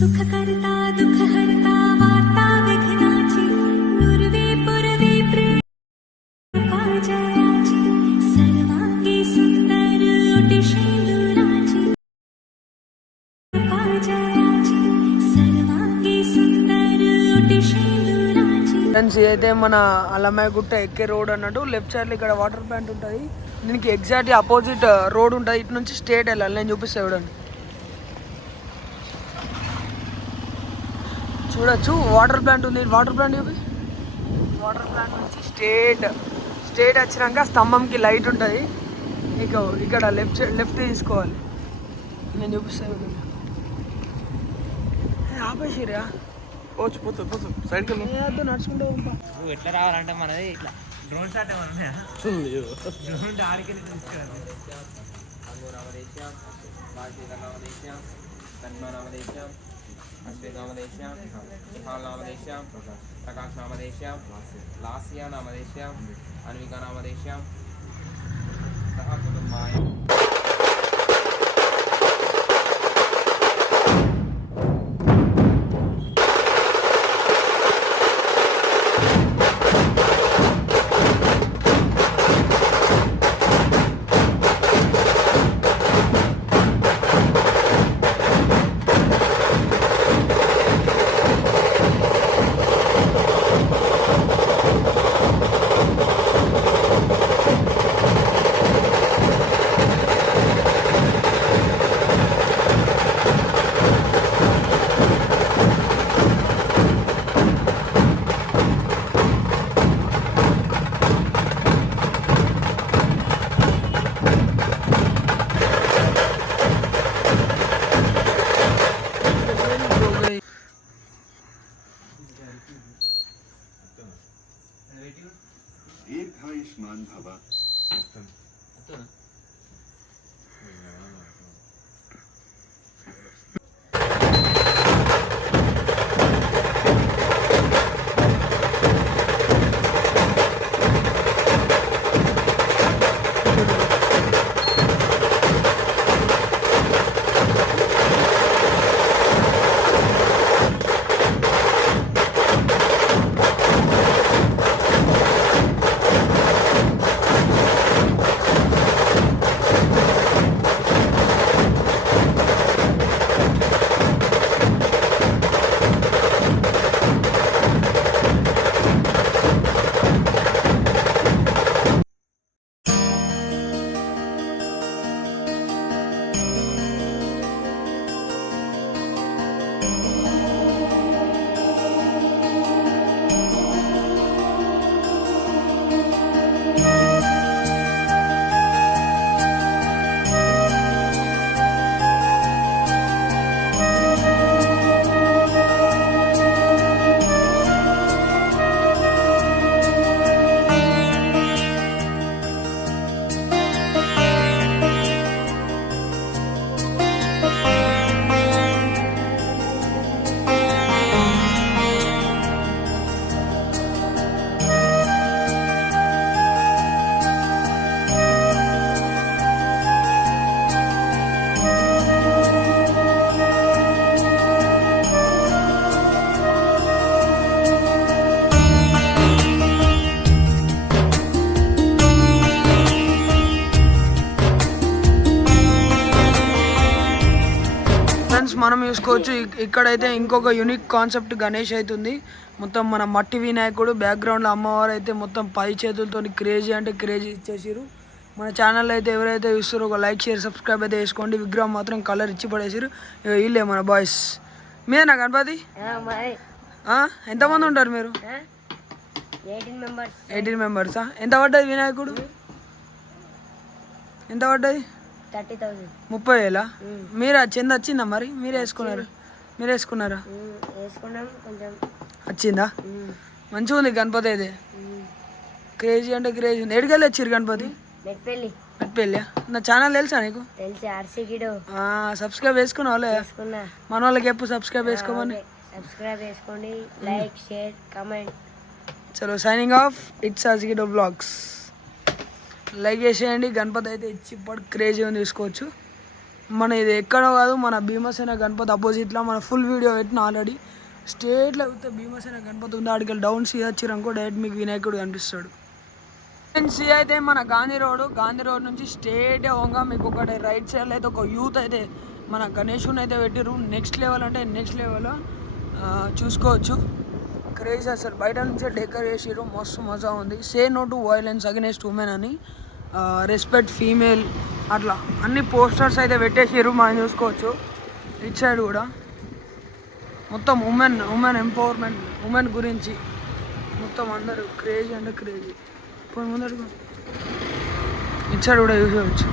सुखकर्ता दुःखहर्ता वार्ता विघ्नाची नुर्वे पुरवे प्रेमाजयाची सर्वांगी सुंदर ओटिशेंदुराची पाजयाची सर्वांगी सुंदर ओटिशेंदुराची ఫ్రెండ్స్ ఇదైతే మన అల్లమయ్య గుట్ట ఎక్కే రోడ్ అన్నట్టు లెఫ్ట్ సైడ్ ఇక్కడ వాటర్ ప్లాంట్ ఉంటుంది. దీనికి ఎగ్జాక్ట్లీ అపోజిట్ రోడ్ ఉంటుంది. ఇటు నుంచి స్ట్రేట్ వెళ్ళాలి. నేను చూపిస్తాను చూడండి. చూడొచ్చు వాటర్ ప్లాంట్ ఉంది. వాటర్ ప్లాంట్ చూపి. వాటర్ ప్లాంట్ నుంచి స్ట్రేట్ వచ్చినాక స్తంభంకి లైట్ ఉంటుంది. ఇక్కడ లెఫ్ట్ తీసుకోవాలి. నేను చూపిస్తాను చూడండి. ఆపేసిరా పోచ్చు సైడ్కి నడుచుకుంటూ నువ్వు ఎట్లా రావాలంటే మనది ఇట్లా డ్రోన్ షాట్ ఏమన్నా ఉన్నాయా? డ్రోన్ ఆడికి తీసుకురాను. ప్రకాష్ నామదేశ్యాం లాస్యా నామదేశ్యాం అన్వికా నామదేశ్యాం సహ కుటుంబాయ. दीर्घायुष्मान भव. మనం చూసుకోవచ్చు. ఇక్కడైతే ఇంకొక యూనిక్ కాన్సెప్ట్ గణేష్ అవుతుంది. మొత్తం మన మట్టి వినాయకుడు బ్యాక్గ్రౌండ్లో అమ్మవారు అయితే మొత్తం పై చేతులతో క్రేజీ అంటే క్రేజీ ఇచ్చేసారు. మన ఛానల్ అయితే ఎవరైతే చూస్తారో ఒక లైక్ షేర్ సబ్స్క్రైబ్ అయితే వేసుకోండి. విగ్రహం మాత్రం కలర్ ఇచ్చి పడేసారు. వీళ్ళే మన బాయ్స్. మీరేనా గణపతి? ఎంతమంది ఉంటారు మీరు? 18 మెంబర్సా? ఎంత పడ్డది వినాయకుడు? ఎంత పడ్డది? 30,000. మీరు చెంద వచ్చిందా? మరి మీరు వేసుకున్నారా? వచ్చిందా? మంచిగా ఉంది గణపతి అయితే. క్రేజీ అంటే క్రేజీ. ఎడికెళ్ళి వచ్చారు గణపతి? మెట్పల్లి. నా ఛానల్ తెలుసా నీకు? సబ్స్క్రైబ్ వేసుకున్నావా? మన వాళ్ళకి ఎప్పుడు సబ్స్క్రైబ్ వేసుకోమని. Like share comment. చలో సైనింగ్ ఆఫ్. ఇట్స్ ఆర్సికిడో బ్లాగ్స్. లైక్ చేసేయండి. గణపతి అయితే ఇచ్చి ఇప్పుడు క్రేజీ అని చూసుకోవచ్చు. మన ఇది ఎక్కడో కాదు, మన భీమసేన గణపతి అపోజిట్లో మన ఫుల్ వీడియో పెట్టిన ఆల్రెడీ. స్టేట్లో అయితే భీమసేన గణపతి ఉంది, ఆడికి డౌన్ సీ వచ్చిరనుకో డైరెక్ట్ మీకు వినాయకుడు కనిపిస్తాడు. సీ అయితే మన గాంధీ రోడ్ నుంచి స్ట్రేట్ పోగా మీకు ఒకటి రైట్ సైడ్లో అయితే ఒక యూత్ అయితే మన గణేషుని అయితే పెట్టిరు. నెక్స్ట్ లెవెల్ అంటే నెక్స్ట్ లెవెల్ చూసుకోవచ్చు. క్రేజ్ అసలు బయట నుంచే డెకరేట్ చేసిరు, మస్తు మజా ఉంది. Say no to violence against women అని, రెస్పెక్ట్ ఫీమేల్, అట్లా అన్ని పోస్టర్స్ అయితే పెట్టేసిరు, మనం చూసుకోవచ్చు. ఇట్ సైడ్ కూడా మొత్తం ఉమెన్ ఎంపవర్మెంట్, ఉమెన్ గురించి మొత్తం అందరూ క్రేజీ అంటే క్రేజీ. ఇప్పుడు ముందర ఇట్ సైడ్ కూడా చూసుకోవచ్చు.